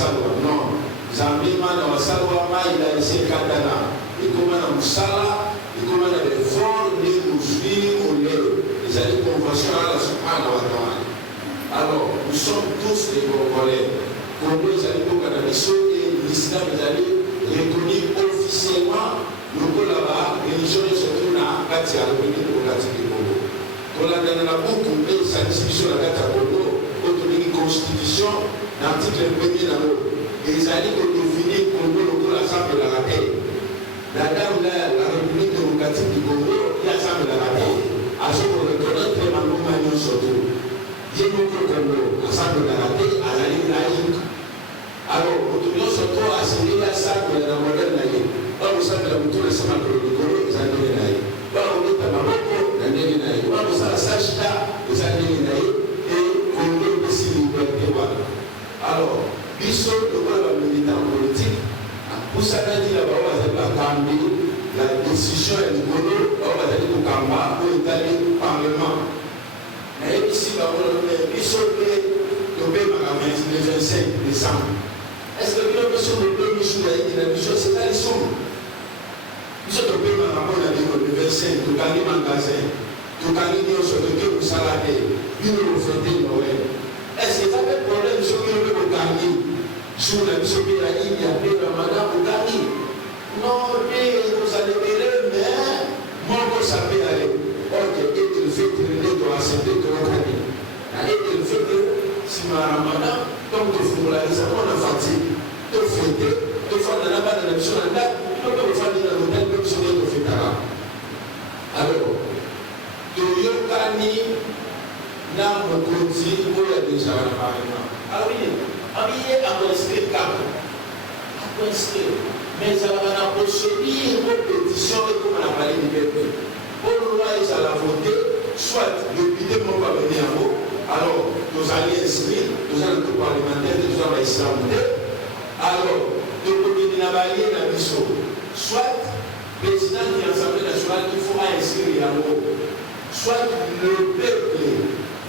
salwa non zambi mana wa salwa mai la ise katana ikoma na musala ikoma na effort de muslim au lait les alliés convention à la subhanahu wa ta'ala. Alors nous sommes tous des Congolais. Congolais les alliés pour Canadiso et l'islam les alliés reconnus officiellement le là-bas religion et surtout na kati ya République démocratique du Congo. Pour la dernière beaucoup mais sa discussion la kati ya Congo autonomie constitution l'article 1er dans et les alliés ont défini Congo le l'ensemble de la terre. La dame là la République démocratique du Congo il y a ensemble de la terre. À ce qu'on reconnaît très mal nous surtout. Il y a beaucoup de Congo ensemble de la terre à la ligne laïque. Alors autonomie surtout à ce qu'il y a ça de la modèle laïque. Vous savez, la mouture est sama pour le Congo, vous allez les naïs. Vous êtes à Maroko, vous allez les naïs. Vous savez, Sachita, vous allez les naïs. Et Congo, ici, liberté. Alors, Bissot, le gouvernement militant politique, pour ça, dit là-bas, on va aller cambier la décision du Congo, on va aller au Kamba, pour étaler au Parlement. Mais ici, Bissot, le le 25 décembre. Est-ce que le monsieur de Bissot, il a dit, c'est ça, ils sont. Nous sommes au le 25, nous gagnons un magasin, nous gagnons sur le quai, nous saladez, nous fêtons Noël. Est-ce que ça fait problème sur le quai pour gagner? Sur la mission de la ligne, il y a des ramadans pour gagner. Non, vous allez payer, mais moi, vous savez aller. Ok, et le fait que les doit accepter que vous gagnez. Et le fait que si ma ramadan, comme tu fais la liste, on a fatigue, tu fêtes, tu fais la base de la mission en date. Alors, de Yokani, n'a pas continué pour la déjà à Parlement. Ah oui, habillé à construire cap. À construire. Mais ça va la procédure pour pétition et comme on a parlé du peuple. Pour le loi, ils allaient voter, soit le député ne va pas venir à vous. Alors, nous allons inscrire, nous allons tout parlementaire, nous allons islamoter. Alors, de côté de la barrière, la mission. Soit le président de l'Assemblée nationale qu'il faut inscrire à l'eau, soit le peuple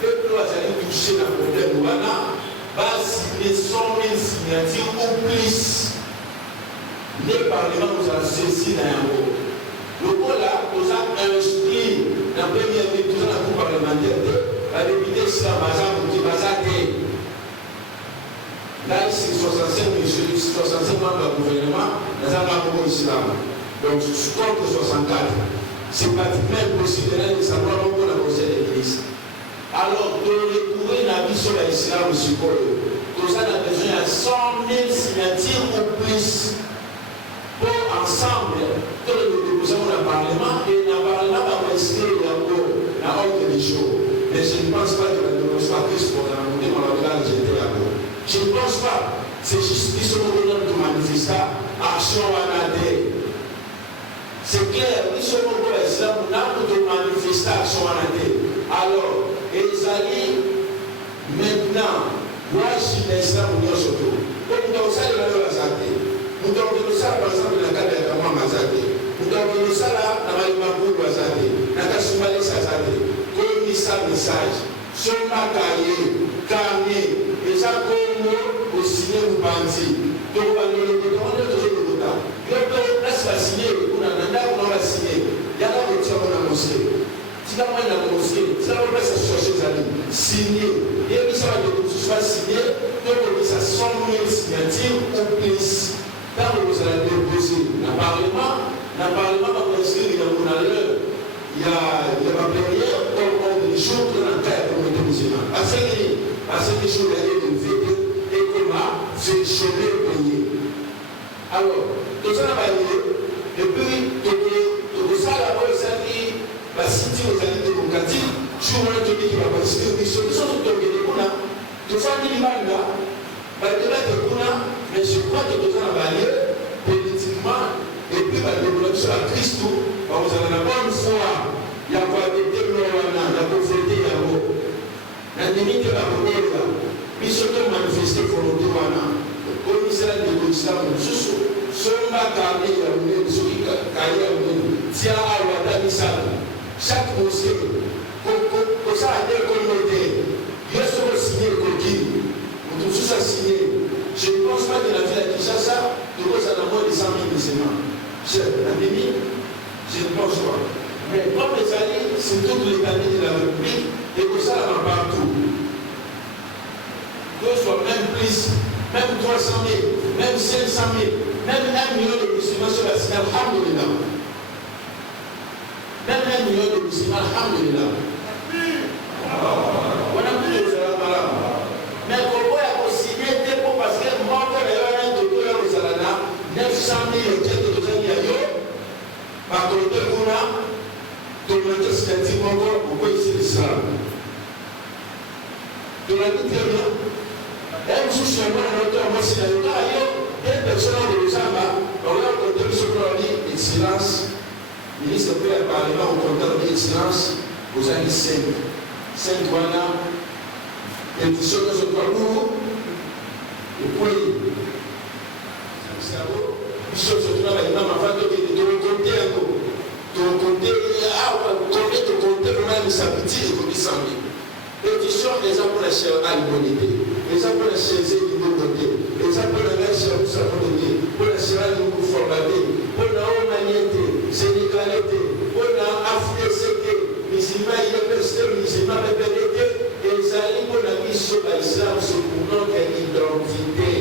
va aller toucher la problème va signer 100 000 signatures ou plus. Le Parlement nous a saisi dans un mot. Le mot là nous a inscrit dans la première minute de la Cour parlementaire, la députée Sila Maza Moutibazaké. Là, c'est 65 membres du gouvernement dans un gouvernement islam. Donc, contre 64. C'est pratiquement impossible de savoir comment on a conseillé l'église. Alors, de recourir à la mission de l'islam aussi, tout ça, on a besoin de 100 000 signatures ou plus pour ensemble, tout le déposant dans le Parlement et dans le Parlement, on va inscrire la ordre des jours. Mais je ne pense pas que la démonstratrice pour la montée dans la village était à l'eau. Je ne pense pas. C'est juste qu'ils sont venus de manifester action à la terre. C'est clair, ils sont venus de manifester action à la terre. Alors, ils allaient maintenant, moi je suis l'Islam ou surtout. Comme nous avons ça, nous avons ça par exemple dans le cadre de la Mamazade. Nous avons ça là dans la Mamou Wazade. Dans la Soumali Sazade. Comme message. Sur ma cahier, carnet, et ça comme au signer ou bandi. Donc, on va le demander toujours le temps. Il y a deux places à signer, on a signé. Il y a là où tu as la mosquée. Si tu as la mosquée, si tu as la place à chercher les amis, signer. Et puis ça va être soit signé, donc on dit ça 100 000 signatures ou plus. Quand vous allez déposer dans le Parlement va inscrire dans mon allure. Il y a la plénière comme on dit jour de la terre pour le musulman. Parce que je vais aller de vite et comment c'est chemin payé. Alors, tout ça va aller. Et puis, tout ça là-bas, ça dit, la cité aux alliés démocratiques, je vous le dis qu'il va participer aux missions. Nous sommes tous les gens. Tout ça dit là, mais je crois que tout ça va aller politiquement. Et puis, la développement sur la Christ, vous avez la bonne foi. Il y a quoi de développement, la pauvreté, il y a quoi. La limite de la pauvreté, mais surtout manifester volonté, le commissaire de l'Islam, chaque mosquée, ça a des communautés. Il y a signé le coquille, on tout ça signé. Je ne pense pas que la ville à Kinshasa, de cause à la mort de 100 000 musulmans. Je ne pense pas. Mais comme les alliés, c'est toutes les années de la République, et que ça va partout. Que ce soit même plus, même 300 000, même 500 000, même 1 million de musulmans sur la Sina, alhamdulillah. Même 1 million de musulmans, alhamdulillah. On a plus de malade. Mais pourquoi il y a aussi des dépôts parce que moi, quand il y a un docteur au Salana, 900 000 et quelques années, par contre, on a tourné ce qu'il dit encore, pourquoi ici l'islam. Tu l'as dit très bien. Un jour, sur moi, un auteur, moi, c'est le cas ailleurs, des personnes de l'Osama, on a compté ce qu'on a dit, excellence, ministre de la Parlement, on compte excellence aux années 5. 5 wana édition de ce parcours et puis cerveau biso ce qu'on a imam avant de compter vraiment sa petite comme ça édition des pour la chère albonité les pour la chère du côté les pour la chère ça pour la chère du formaté pour la humanité sénégalité pour la afrique musulman il est resté musulman et les alliés pour la mission à l'islam c'est pour notre identité.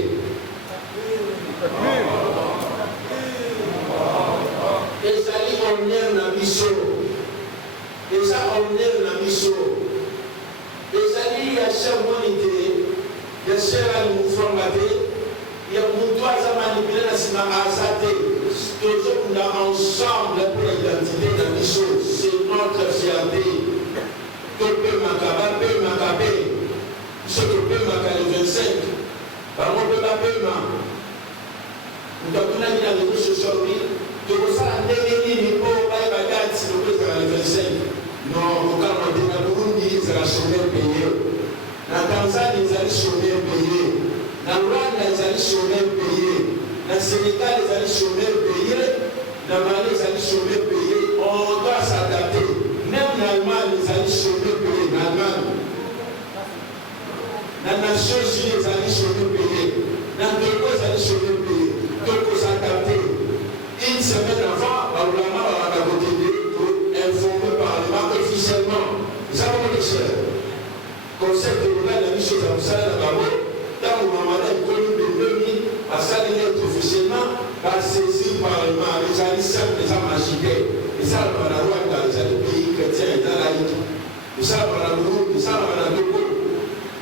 Les alliés honnèrent la mission. Les honnèrent la mission. Les alliés, il y a chaque bonité, il y a chaque formaté, il y a pour toi ça manipuler la sima azate. Toujours on a ensemble pour l'identité de la mission. C'est notre fierté. Topé Makaba, Pé Makabé. Ce que Pé Makabé 25. Par contre, Pé Makabé. Nous avons dit dans les réseaux sociaux, que vous savez, il faut pas y aller si vous voulez faire le 25. Non, vous avez dit que Burundi, c'est la chômeur payée. La Tanzanie, ils allaient chômeur payé. La Rwanda, ils allaient chômeur payé. La Sénégal, ils allaient chômeur payé. La Mali, ils allaient chômeur payé. On doit s'adapter. Même l'Allemagne, ils allaient chômeur payé. L'Allemagne. La Nation Unie, ils allaient chômeur payé. La Togo, ils allaient chômeur payé. Donc, il faut s'adapter. Une semaine avant, Baoulama va raconter pour informer le Parlement officiellement. Vous savez comment c'est? Concept de la mise sur la salle de la dans le moment où il y a à s'aligner officiellement, va saisir le Parlement. Les alliés simples, les hommes magiques. Et ça, le Rwanda, les alliés pays chrétiens et laïcs. Et ça, le Burundi, et ça, le Togo.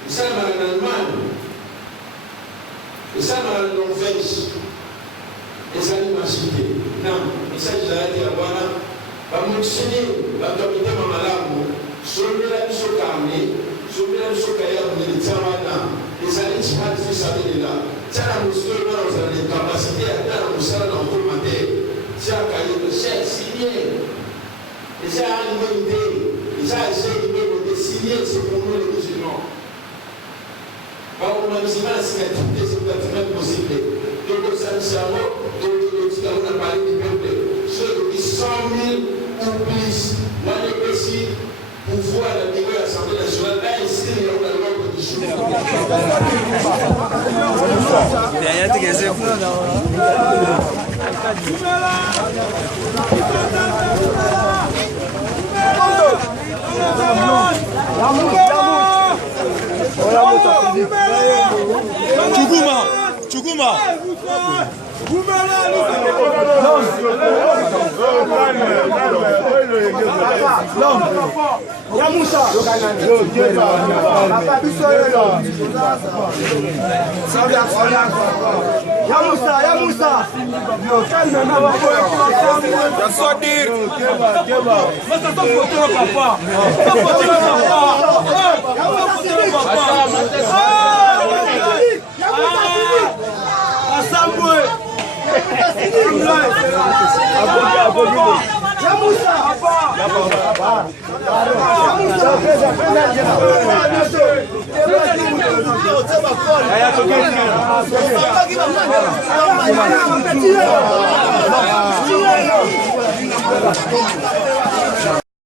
Et ça, l'Allemagne. Et ça, la Norvège. Les alliés magiques. Non, il s'agit d'arrêter la voie. Va m'enseigner, va t'habiter ma malade. Sur le lac sur carnet, sur le lac sur carrière, les alliés qui vont faire ça de là. C'est la mesure de la capacité à faire la mesure dans le matin. C'est un cahier de chèque signé. Et c'est une bonne idée. Et ça, essayé de signer, c'est pour nous les musulmans. Quand on a musulman, c'est pratiquement possible. Donc, ça nous savons, on a parlé du peuple. Ceux qui 100 000 ou plus, moi, le précis, pour voir la niveau de l'Assemblée nationale, là, ici, il y a une loi de chou. Chukuma.